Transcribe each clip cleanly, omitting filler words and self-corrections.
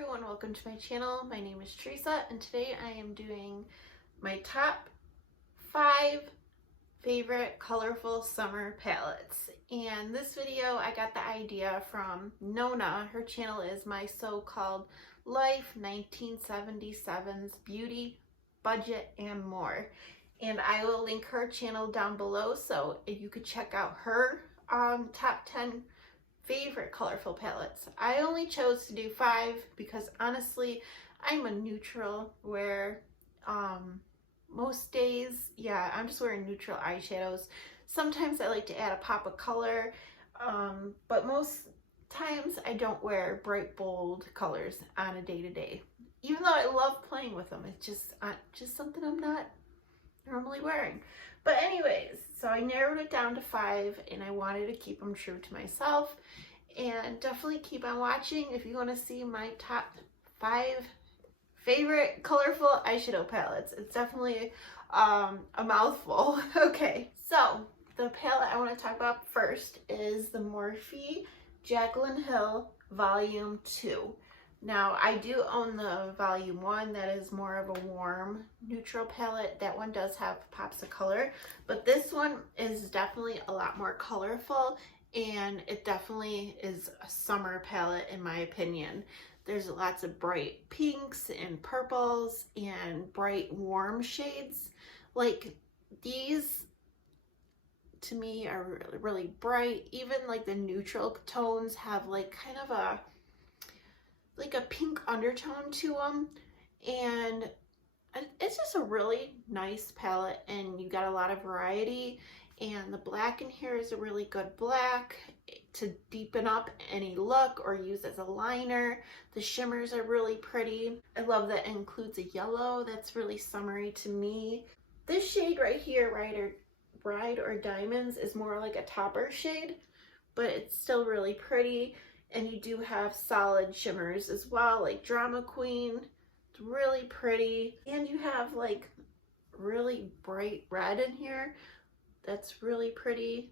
everyone, welcome to my channel. My name is Teresa and today I am doing my top 5 favorite colorful summer palettes. And this video I got the idea from Nona. Her channel is My So-Called Life 1977's Beauty, Budget, and More. And I will link her channel down below so you could check out her top 10 favorite colorful palettes. I only chose to do 5 because honestly I'm a neutral where most days, yeah, I'm just wearing neutral eyeshadows. Sometimes I like to add a pop of color, but most times I don't wear bright bold colors on a day-to-day. Even though I love playing with them, it's just something I'm not normally wearing. But anyways, so I narrowed it down to 5 and I wanted to keep them true to myself. And definitely keep on watching if you want to see my top 5 favorite colorful eyeshadow palettes. It's definitely a mouthful. Okay, so the palette I want to talk about first is the Morphe Jaclyn Hill Volume 2. Now, I do own the Volume 1, that is more of a warm neutral palette. That one does have pops of color, but this one is definitely a lot more colorful, and it definitely is a summer palette in my opinion. There's lots of bright pinks and purples and bright warm shades. Like these to me are really, really bright. Even like the neutral tones have like kind of a pink undertone to them, and it's just a really nice palette, and you got a lot of variety. And the black in here is a really good black to deepen up any look or use as a liner. The shimmers are really pretty. I love that it includes a yellow. That's really summery to me. This shade right here, Bride or Diamonds, is more like a topper shade, but it's still really pretty. And you do have solid shimmers as well, like Drama Queen. It's really pretty. And you have like really bright red in here. That's really pretty.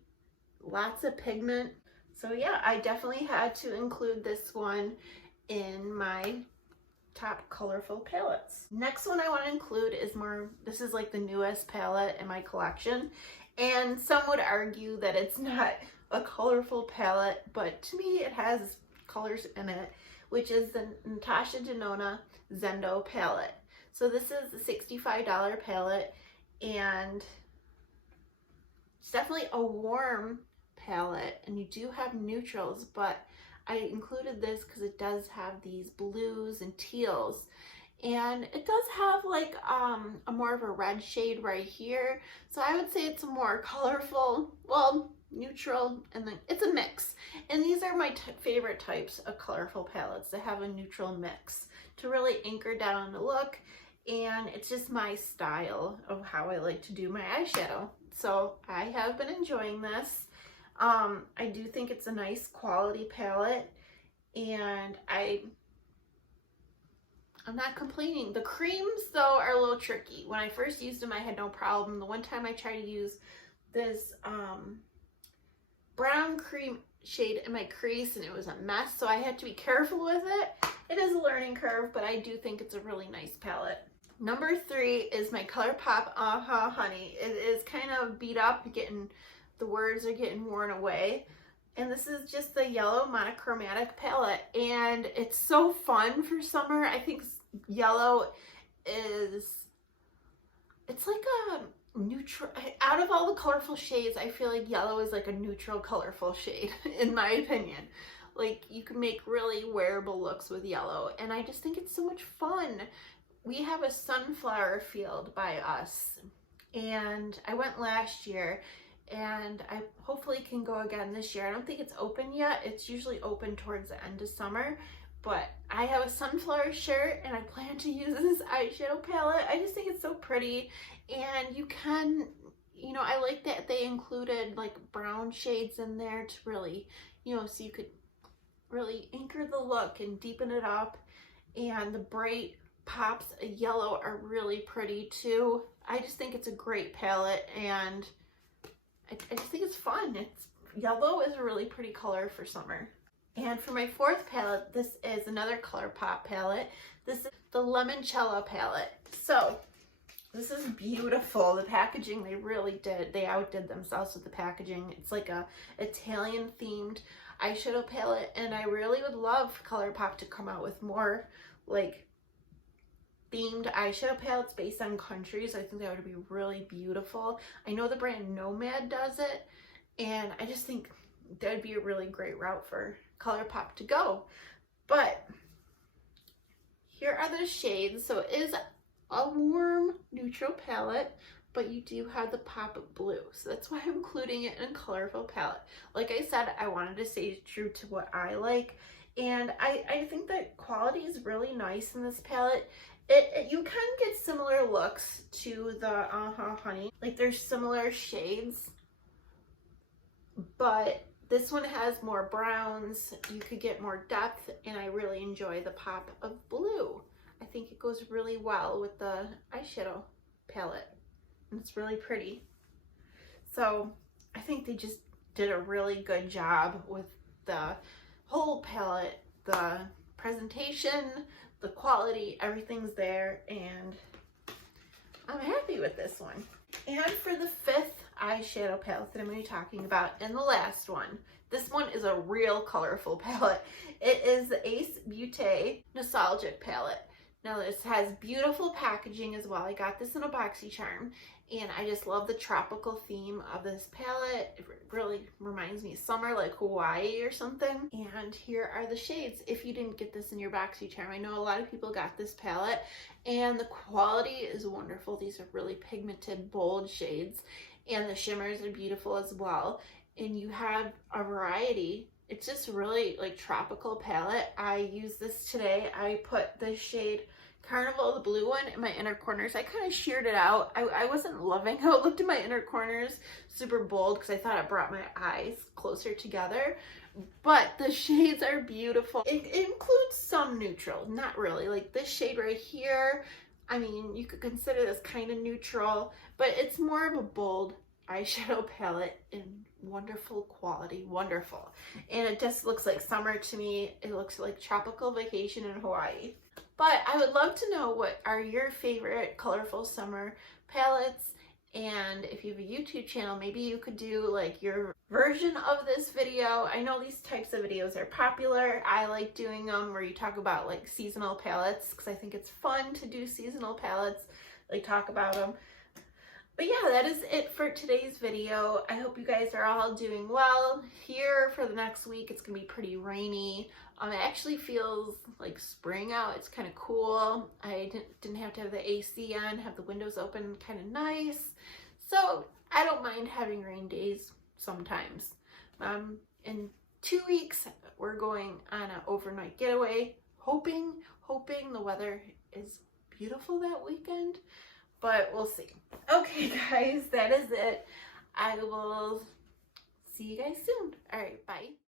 Lots of pigment. So yeah, I definitely had to include this one in my top colorful palettes. Next one I want to include is this is like the newest palette in my collection. And some would argue that it's not a colorful palette, but to me it has colors in it, which is the Natasha Denona Zendo palette. So this is the $65 palette, and it's definitely a warm palette, and you do have neutrals, but I included this because it does have these blues and teals, and it does have like a more of a red shade right here. So I would say it's a more colorful, well, neutral, and then it's a mix. And these are my favorite types of colorful palettes that have a neutral mix to really anchor down the look, and it's just my style of how I like to do my eyeshadow. So I have been enjoying this. I do think it's a nice quality palette, and I'm not complaining. The creams though are a little tricky. When I first used them I had no problem. The one time I tried to use this brown cream shade in my crease and it was a mess, so I had to be careful with it. It is a learning curve, but I do think it's a really nice palette. Number 3 is my Colourpop Honey. It is kind of beat up, the words are getting worn away. And this is just the yellow monochromatic palette, and it's so fun for summer. I think yellow it's like a neutral, out of all the colorful shades, I feel like yellow is like a neutral colorful shade in my opinion. Like you can make really wearable looks with yellow, and I just think it's so much fun. We have a sunflower field by us, and I went last year, and I hopefully can go again this year. I don't think it's open yet. It's usually open towards the end of summer, but I have a sunflower shirt and I plan to use this eyeshadow palette. I just think it's so pretty, and you can, you know, I like that they included like brown shades in there to really, you know, so you could really anchor the look and deepen it up. And the bright pops of yellow are really pretty too. I just think it's a great palette, and I just think it's fun. Yellow is a really pretty color for summer. And for my fourth palette, this is another Colourpop palette. This is the Limoncello palette. So this is beautiful. The packaging, they outdid themselves with the packaging. It's like a Italian themed eyeshadow palette, and I really would love Colourpop to come out with more like themed eyeshadow palettes based on countries. I think that would be really beautiful. I know the brand Nomad does it, and I just think that would be a really great route for Colourpop to go. But here are the shades. So it is a warm neutral palette, but you do have the pop of blue, so that's why I'm including it in a colorful palette. Like I said, I wanted to stay true to what I like, and I think that quality is really nice in this palette. You can get similar looks to the Honey, like there's similar shades, but this one has more browns. You could get more depth, and I really enjoy the pop of blue. I think it goes really well with the eyeshadow palette, and it's really pretty. So I think they just did a really good job with the whole palette. The presentation, the quality, everything's there, and I'm happy with this one. And for the fifth eyeshadow palette that I'm going to be talking about, and the last one, this one is a real colorful palette. It is the Ace Beauté Nostalgic palette. Now this has beautiful packaging as well. I got this in a BoxyCharm, and I just love the tropical theme of this palette. It really reminds me of summer, like Hawaii or something. And here are the shades if you didn't get this in your BoxyCharm. I know a lot of people got this palette, and the quality is wonderful. These are really pigmented, bold shades, and the shimmers are beautiful as well. And you have a variety. It's just really like tropical palette. I used this today. I put the shade Carnival, the blue one, in my inner corners. I kind of sheared it out. I wasn't loving how it looked in my inner corners, super bold, because I thought it brought my eyes closer together. But the shades are beautiful. It includes some neutral, not really. Like this shade right here, I mean, you could consider this kind of neutral, but it's more of a bold eyeshadow palette in wonderful quality, wonderful. And it just looks like summer to me. It looks like tropical vacation in Hawaii. But I would love to know what are your favorite colorful summer palettes, and if you have a YouTube channel, maybe you could do like your version of this video. I know these types of videos are popular. I like doing them where you talk about like seasonal palettes, because I think it's fun to do seasonal palettes, like talk about them. But yeah, that is it for today's video. I hope you guys are all doing well. Here for the next week, it's gonna be pretty rainy. It actually feels like spring out. It's kind of cool. I didn't have to have the AC on, have the windows open, kind of nice. So I don't mind having rain days sometimes. In 2 weeks, we're going on an overnight getaway, hoping the weather is beautiful that weekend. But we'll see. Okay, guys, that is it. I will see you guys soon. All right, bye.